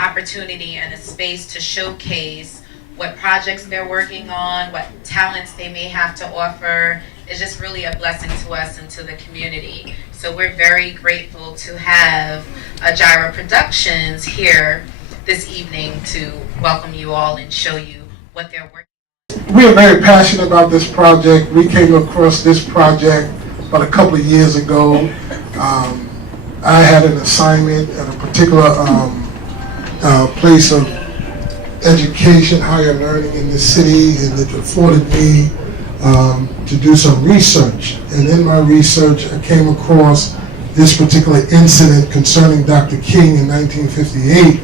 opportunity and a space to showcase what projects they're working on, what talents they may have to offer. Is just really a blessing to us and to the community. So we're very grateful to have Jireh Productions here this evening to welcome you all and show you what they're working on. We are very passionate about this project. We came across this project about a couple of years ago. I had an assignment at a particular place of education, higher learning in this city, and it afforded me to do some research. And in my research, I came across this particular incident concerning Dr. King in 1958,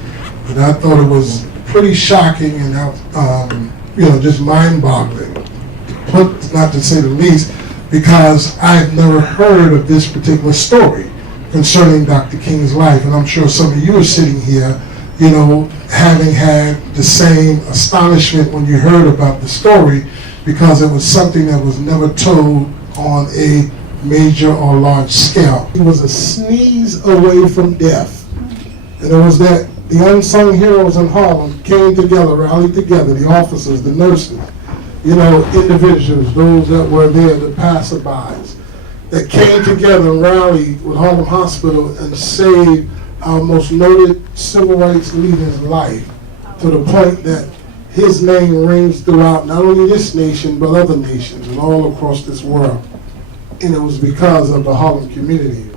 and I thought it was pretty shocking and just mind-boggling, not to say the least, because I've never heard of this particular story concerning Dr. King's life. And I'm sure some of you are sitting here, having had the same astonishment when you heard about the story, because it was something that was never told on a major or large scale. He was a sneeze away from death. And it was that the unsung heroes in Harlem came together, rallied together, the officers, the nurses, individuals, those that were there, the passerbys, that came together and rallied with Harlem Hospital and saved our most noted civil rights leader's life, to the point that his name rings throughout not only this nation, but other nations and all across this world. And it was because of the Harlem community.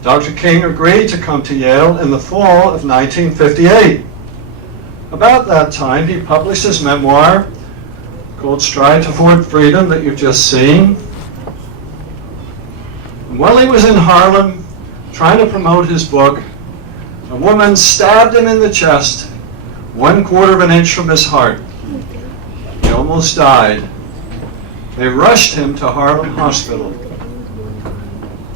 Dr. King agreed to come to Yale in the fall of 1958. About that time, he published his memoir called Stride Toward Freedom that you've just seen. And while he was in Harlem trying to promote his book, a woman stabbed him in the chest, 1/4 of an inch from his heart. He almost died. They rushed him to Harlem Hospital.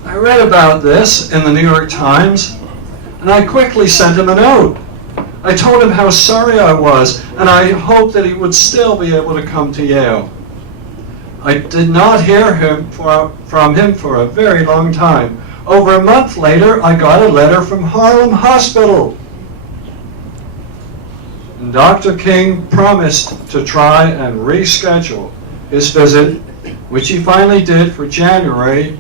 I read about this in the New York Times, and I quickly sent him a note. I told him how sorry I was, and I hoped that he would still be able to come to Yale. I did not hear from him for a very long time. Over a month later, I got a letter from Harlem Hospital. And Dr. King promised to try and reschedule his visit, which he finally did for January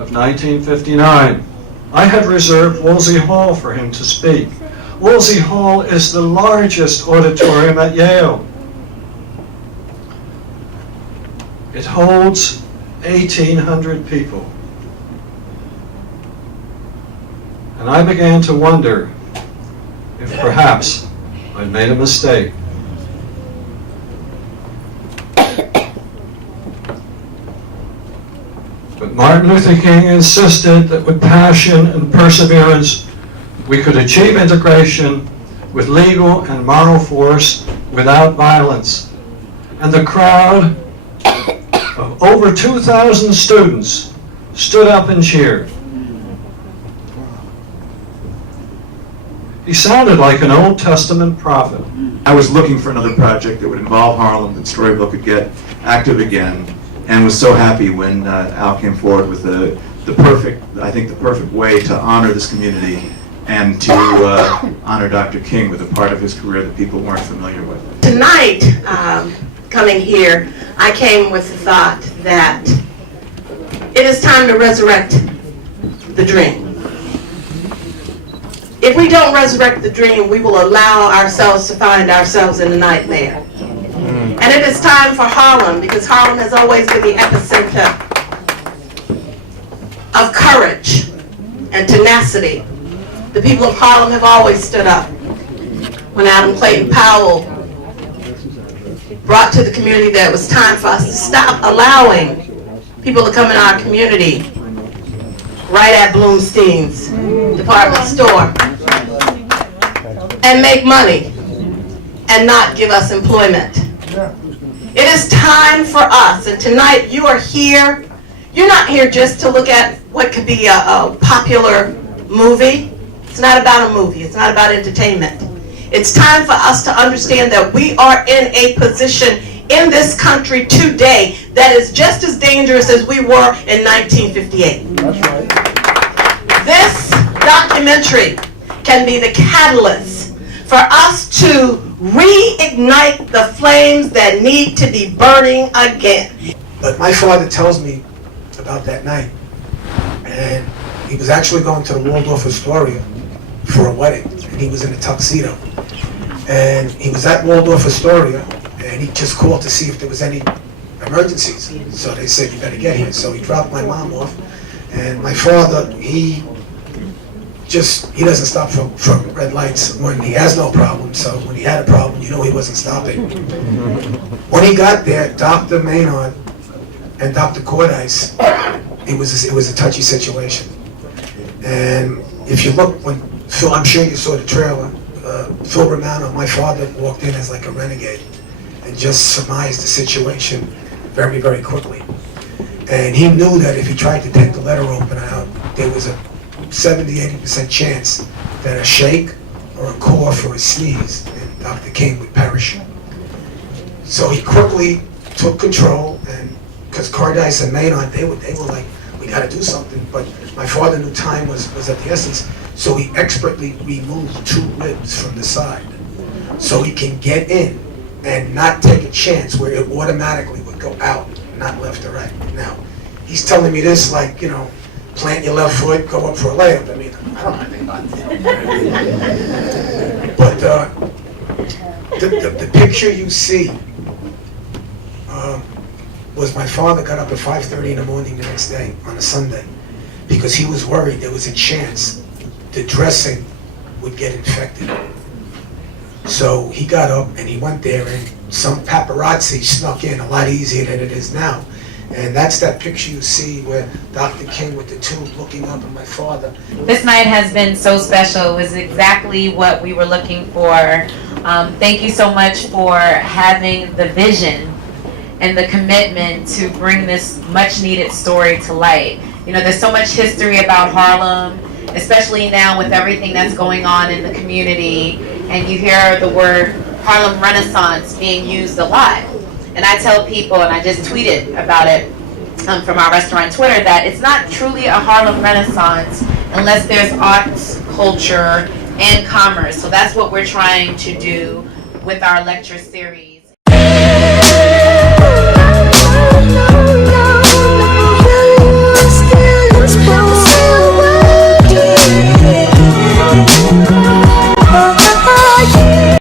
of 1959. I had reserved Woolsey Hall for him to speak. Woolsey Hall is the largest auditorium at Yale. It holds 1,800 people. And I began to wonder if perhaps I'd made a mistake. But Martin Luther King insisted that with passion and perseverance, we could achieve integration with legal and moral force without violence. And the crowd of over 2,000 students stood up and cheered. He sounded like an Old Testament prophet. I was looking for another project that would involve Harlem, that Storyville could get active again, and was so happy when Al came forward with the perfect way to honor this community and to honor Dr. King with a part of his career that people weren't familiar with. Tonight, coming here, I came with the thought that it is time to resurrect the dream. If we don't resurrect the dream, we will allow ourselves to find ourselves in a nightmare. And it is time for Harlem, because Harlem has always been the epicenter of courage and tenacity. The people of Harlem have always stood up. When Adam Clayton Powell brought to the community that it was time for us to stop allowing people to come in our community right at Bloomstein's department store and make money and not give us employment. It is time for us, and tonight you are here. You're not here just to look at what could be a popular movie. It's not about a movie. It's not about entertainment. It's time for us to understand that we are in a position in this country today that is just as dangerous as we were in 1958. That's right. This documentary can be the catalyst for us to reignite the flames that need to be burning again. But my father tells me about that night, and he was actually going to the Waldorf Astoria for a wedding, and he was in a tuxedo. And he was at Waldorf Astoria, and he just called to see if there was any emergencies. So they said, you better get here. So he dropped my mom off, and my father, he doesn't stop for red lights when he has no problem. So when he had a problem, you know he wasn't stopping. When he got there, Dr. Maynard and Dr. Cordice, it was a touchy situation. And if you look, when Phil, I'm sure you saw the trailer, Phil Romano, my father, walked in as like a renegade and just surmised the situation very, very quickly. And he knew that if he tried to take the letter opener out, there was a 70-80% chance that a shake or a cough or a sneeze, and Dr. King would perish. So he quickly took control, and because Cordice and Maynard, they were like, we got to do something. But my father knew time was at the essence, so he expertly removed 2 ribs from the side, so he can get in and not take a chance where it automatically would go out, not left or right. Now, he's telling me this like, you know, plant your left foot, go up for a layup. I mean, I don't know anything about that. But the picture you see was my father got up at 5:30 in the morning the next day on a Sunday because he was worried there was a chance the dressing would get infected. So he got up and he went there, and some paparazzi snuck in a lot easier than it is now. And that's that picture you see where Dr. King with the tube looking up at my father. This night has been so special. It was exactly what we were looking for. Thank you so much for having the vision and the commitment to bring this much needed story to light. You know, there's so much history about Harlem, especially now with everything that's going on in the community, and you hear the word Harlem Renaissance being used a lot. And I tell people, and I just tweeted about it from our restaurant Twitter, that it's not truly a Harlem Renaissance unless there's arts, culture, and commerce. So that's what we're trying to do with our lecture series.